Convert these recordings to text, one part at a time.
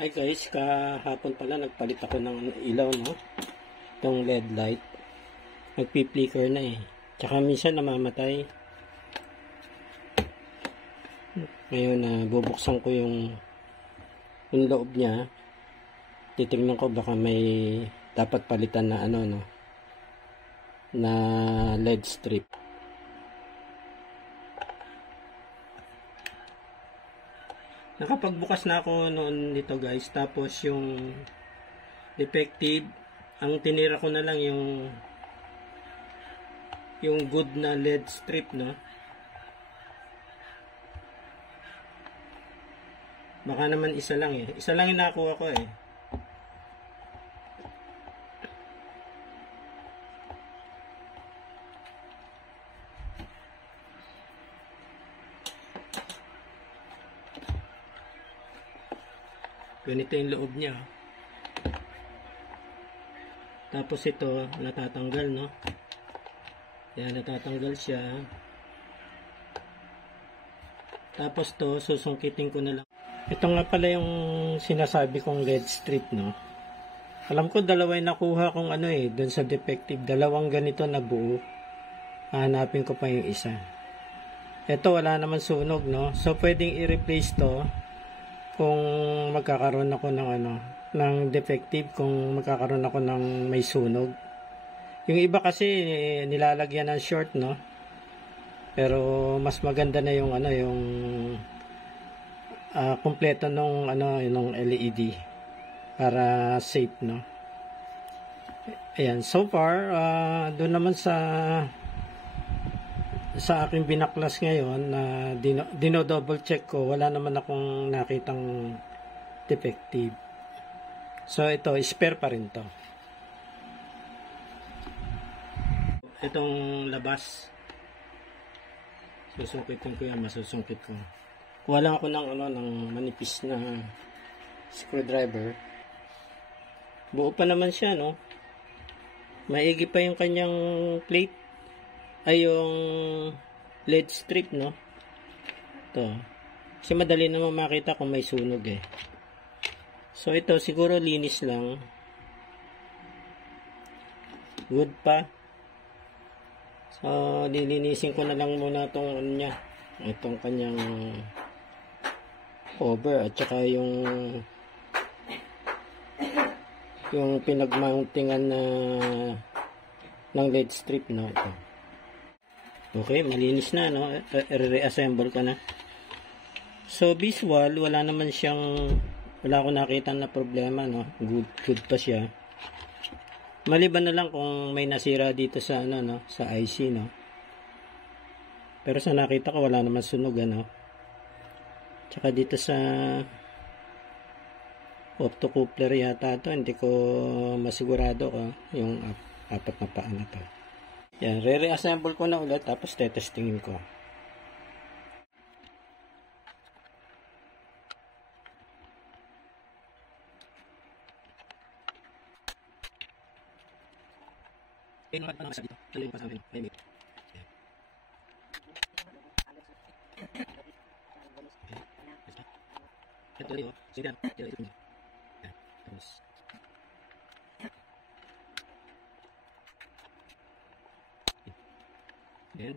Hi guys, kahapon pala nagpalit ako ng ilaw, no? Itong LED light. Nagpi-flicker na eh. Tsaka minsan namamatay. Ngayon bubuksan ko yung loob niya. Titingnan ko baka may dapat palitan na ano, no? Na LED strip. Nakapagbukas na ako noon nito guys, tapos yung defective, ang tinira ko na lang yung good na LED strip, no? Baka naman isa lang eh. Isa lang yung nakuha ko eh. Ganito yung loob niya. Tapos ito, natatanggal, no? Yan, natatanggal siya. Tapos to, susungkitin ko na lang. Ito nga pala yung sinasabi kong LED strip, no? Alam ko dalawa yung nakuha kong ano eh, dun sa defective. Dalawang ganito na buo. Hahanapin ko pa yung isa. Ito, wala naman sunog, no? So, pwedeng i-replace to kung magkakaroon ako ng ano, ng defective, kung magkakaroon ako ng may sunog. Yung iba kasi nilalagyan ng short, no? Pero mas maganda na yung ano, yung kumpleto nung ano, yung LED para safe, no? Ayan, so far doon naman sa aking binaklas ngayon na dino-double check ko, wala naman akong nakitang defective. So ito, spare pa rin to. Itong labas, susungkitin ko yan, masusungkit ko. Kuha lang ako ng ano, ng manipis na screwdriver. Buo pa naman siya, no? Maigi pa yung kanyang plate. Ay, yung LED strip, no? Ito. Kasi madali naman makita kung may sunog eh. So, ito siguro linis lang. Good pa. So, lilinisin ko na lang muna itong ano niya. Itong kanyang cover at saka yung pinagmountingan na ng LED strip, no? Ito. Okay, malinis na, no? Reassemble ka na. So, visual, wala naman siyang, wala akong nakita na problema, no? Good pa siya. Maliban na lang kung may nasira dito sa, ano, no? Sa IC, no? Pero sa nakita ko, wala naman sunog, ano? Tsaka dito sa optocoupler yata ito, hindi ko masigurado ko yung apat na paa na to. Yan, re-reassemble ko na ulit tapos tetestingin ko. Ito then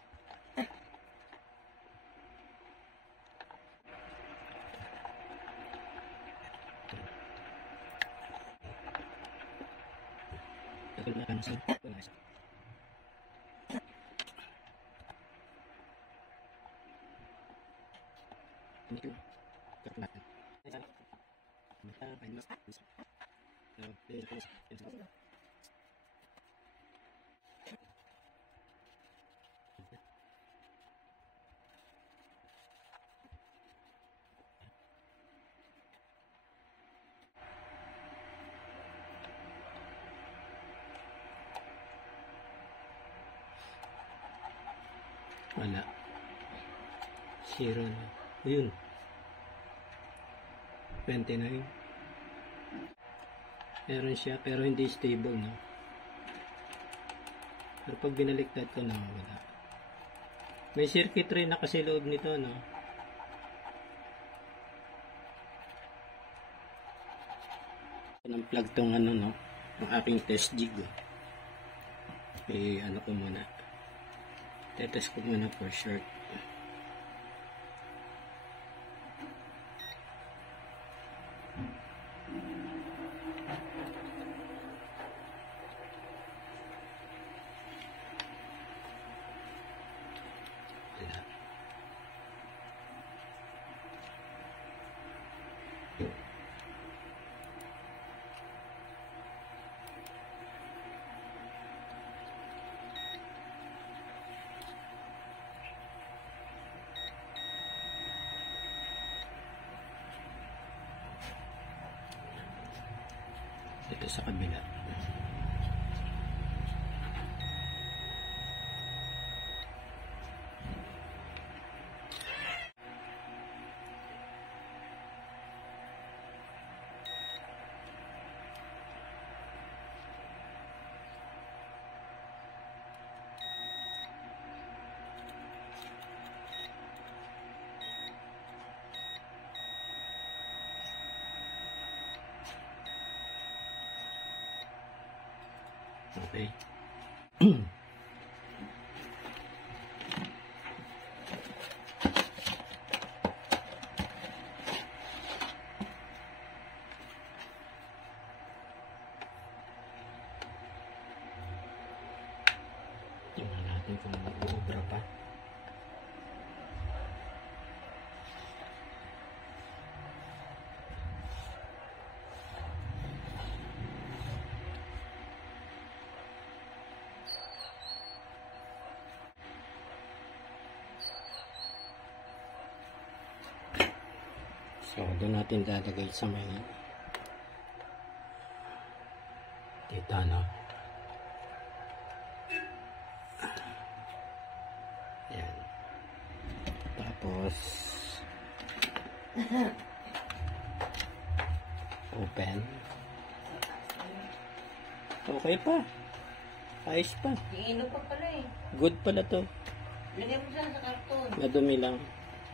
wala. Zero na. Ayun. 29. Meron siya pero hindi stable, no? Pero pag binaliktad ko na, wala. May circuitry na kasi loob nito, no? Unplug tong ano, no, ang aking test jig. Ano ko muna. Tetest ko muna for short. Ito sa kabila. Okay. Tingnan natin kung mag-uubra pa. So, doon natin lalagay sa may dito, no? Ayan. Tapos open. Okay pa. Ayos pa. Iino pa pala eh. Good pala to. Lagyan mo siya sa karton. Madumi lang.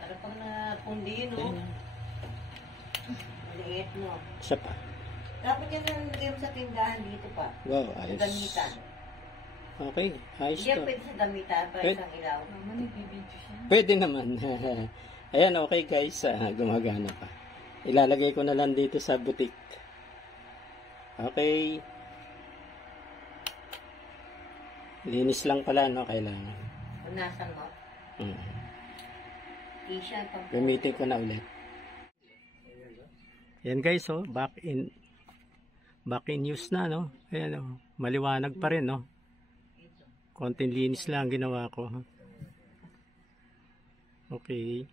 Para pag napundi yun, no? Maliit, no? Isa pa. Dapat yan ang lagyan mo sa tindahan dito pa. Wow, ayos. Gamitan. Okay, ayos Hindi yan to. pwede sa gamitan para Pwede. isang ilaw. Mama, nagbibidyo siya. Pwede naman. Ayan, okay guys. Gumagana pa. Ilalagay ko na lang dito sa butik. Okay. Linis lang pala, no? Kailangan. Punasan mo. Tisha, pag... Gamitin ko na ulit. Yan guys, oh. Back in use na, no? Ayan, oh. Maliwanag pa rin, no? Konting linis lang ginawa ko. Okay.